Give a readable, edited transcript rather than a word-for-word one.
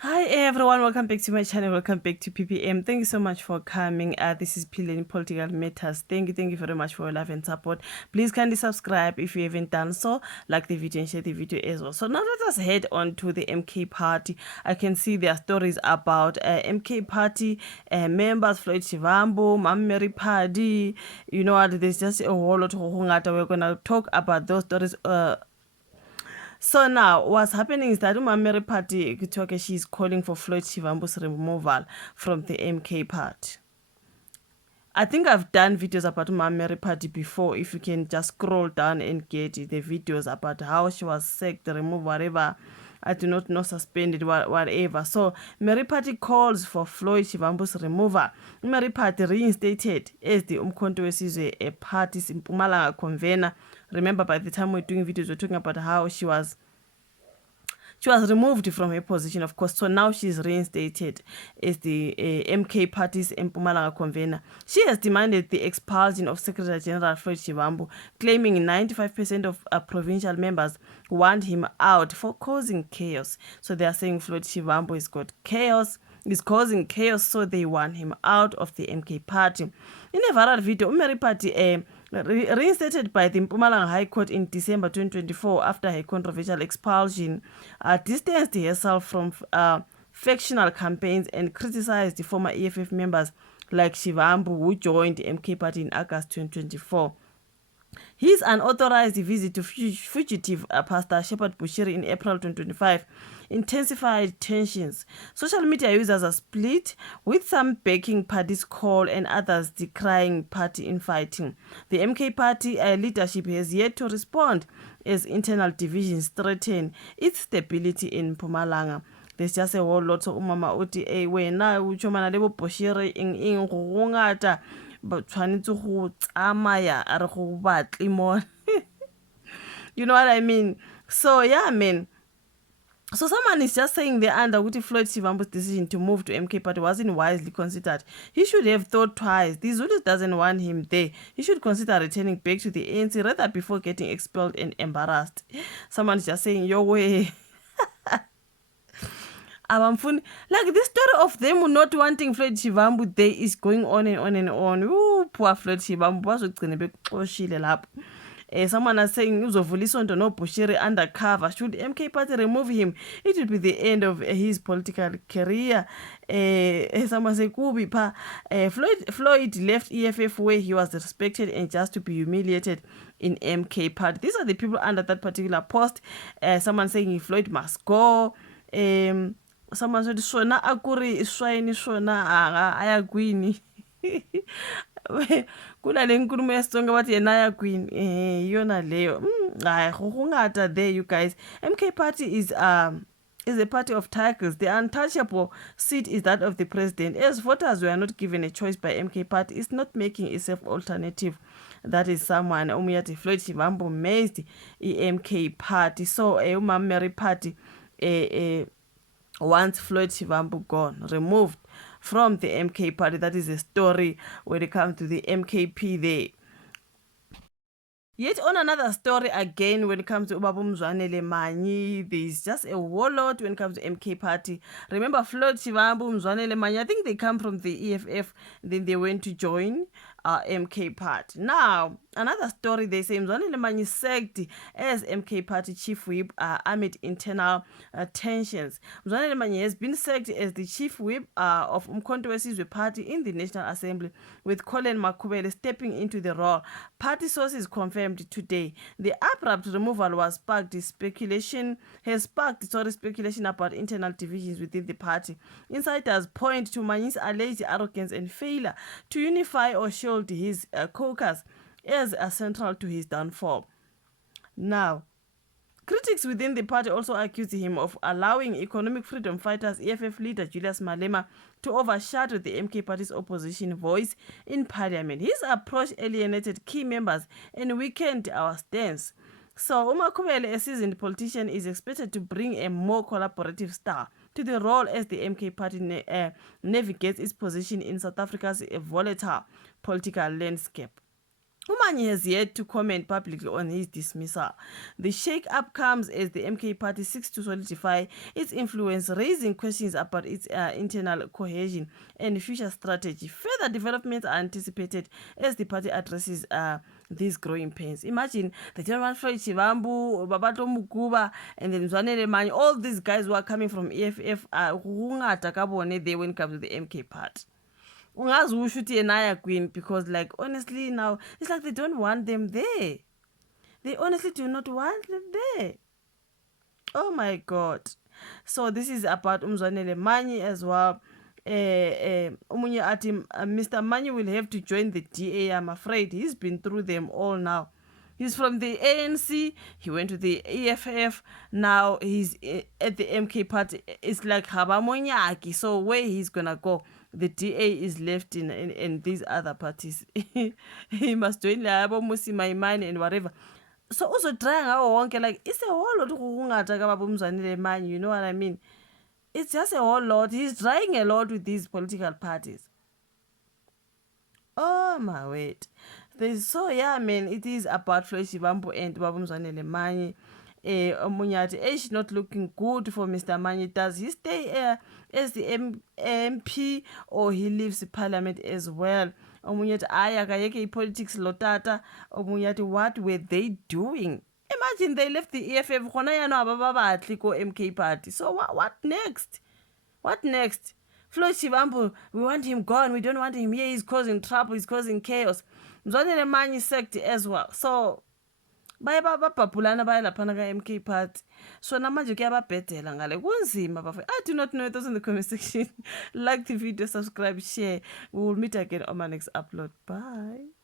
Hi everyone, welcome back to my channel. Welcome back to PPM. Thank you so much for coming. This is Pillen Political Matters. Thank you very much for your love and support. Please kindly subscribe if you haven't done so. Like the video and share the video as well. So now let us head on to the MK Party. I can see there are stories about MK Party members, Floyd Shivambu, Mam Mary Paddy. You know what? There's just a whole lot of hungata. We're gonna talk about those stories. So now, what's happening is that Umamere Party, Kitoke, she's calling for Floyd Shivambu's removal from the MK Party. I think I've done videos about Umamere Party before. If you can just scroll down and get the videos about how she was sacked, removed, whatever. I do not know, suspended, whatever. So, Mary Party calls for Floyd Shivambu's removal. Mary Party reinstated as the Umkhonto Wesizwe a party Mpumalanga convener. Remember, by the time we're doing videos, we're talking about how she was removed from her position, of course, so now she's reinstated as the MK Party's Mpumalanga convener. She has demanded the expulsion of Secretary General Floyd Shivambu, claiming 95% of provincial members want him out for causing chaos. So they are saying Floyd Shivambu has got chaos, is causing chaos, so they want him out of the MK Party. In a viral video, Mary Party reinstated by the Mpumalanga High Court in December 2024 after her controversial expulsion, distanced herself from factional campaigns and criticized the former EFF members like Shivambu, who joined the MK Party in August 2024. His unauthorized visit to fugitive Pastor Shepherd Bushiri in April 2025 intensified tensions. Social media users are split, with some backing party's call and others decrying party infighting. The MK Party leadership has yet to respond as internal divisions threaten its stability in Mpumalanga. There's just a whole lot of umama uti wena utsho mana le bo Bushiri eng go ngata ba tshwanetse go tsamaya a re go batle mo. You know what I mean? So yeah, man. So someone is just saying the under Uti Floyd Shivambu's decision to move to MK Party wasn't wisely considered. He should have thought twice. The Zulus doesn't want him there. He should consider returning back to the ANC rather before getting expelled and embarrassed. Someone is just saying, your way. Like this story of them not wanting Floyd Shivambu there is going on and on and on. Ooh, poor Floyd Shivambu. Someone is saying uzovula isonto no Bushiri undercover. Should MK Party remove him, it would be the end of his political career. Someone say kubi pa. Floyd left EFF where he was respected and just to be humiliated in MK Party. These are the people under that particular post. Someone saying Floyd must go. Someone said swona akuri swine swona ayagwini. Kuna le nkulumo yesitsonga bathi yena ayagwini iyona leyo hayi ngungata there you guys. MK Party is a party of tigers. The untouchable seat is that of the president. As voters were not given a choice by MK Party, it's not making a safe alternative. That is someone umuyati Floyd Shivambu mazed MK Party. So Mary Party once Floyd Shivambu gone, removed from the MK Party. That is a story when it comes to the MKP there. Yet on another story again, when it comes to Ubaba Mzwanele Manyi, there's just a whole lot when it comes to MK Party. Remember Floyd Shivambu, Mzwanele Manyi, I think they come from the EFF, then they went to join MK Party. Now, another story, they say Mzwanele Manyi sacked as MK Party chief whip amid internal tensions. Mzwanele Manyi has been sacked as the chief whip of Umkhonto Wesizwe Party in the National Assembly, with Colin Makhubele stepping into the role. Party sources confirmed today the abrupt removal has sparked speculation about internal divisions within the party. Insiders point to Manyi's alleged arrogance and failure to unify or shield his caucus as central to his downfall. Now, critics within the party also accused him of allowing economic freedom fighters EFF leader Julius Malema to overshadow the MK Party's opposition voice in parliament. His approach alienated key members and weakened our stance. So Umakhubele, a seasoned politician, is expected to bring a more collaborative style to the role as the MK Party navigates its position in South Africa's volatile political landscape. Umanyi has yet to comment publicly on his dismissal. The shake-up comes as the MK party seeks to solidify its influence, raising questions about its internal cohesion and future strategy. Further developments are anticipated as the party addresses these growing pains. Imagine the German Floyd Chivambu, Babato Mukuba, and then Zwanele Manyi, all these guys who are coming from EFF, they when it comes to the MK part. Ungazi usho uthi yena queen, because like honestly now it's like they don't want them there. They honestly do not want them there. Oh my god. So this is about Umzwanele Manyi as well. Omunye athi Mr. Manyi will have to join the DA. I'm afraid he's been through them all now. He's from the ANC, he went to the EFF, now he's at the MK party. It's like Habamonyaki. So where he's gonna go? The DA is left in these other parties. He must join Labo Musi Maimane and whatever. So also trying wonke, like it's a whole lot of you know what I mean? It's just a whole lot. He's trying a lot with these political parties. Oh my word. So yeah, man, it is about Floyd Shivambu and Babumzwanele Manyi. Omunye athi not looking good for Mr. Manyi. Does he stay as the MP or he leaves the parliament as well? Omunye athi akayeke politics lotata. Omunye athi what were they doing? Imagine they left the EFF khona yana abababatli ko MK party. So what next? What next? Floyd Shivambu, we want him gone. We don't want him here. He's causing trouble. He's causing chaos. Mzwanele Manyi sect as well. So baye bababhabhulana baye laphana ka-MK party. So namanje kuyababhedela ngale kunzima bafowethu. I do not know your thoughts in the comment section. Like the video, subscribe, share. We will meet again on my next upload. Bye.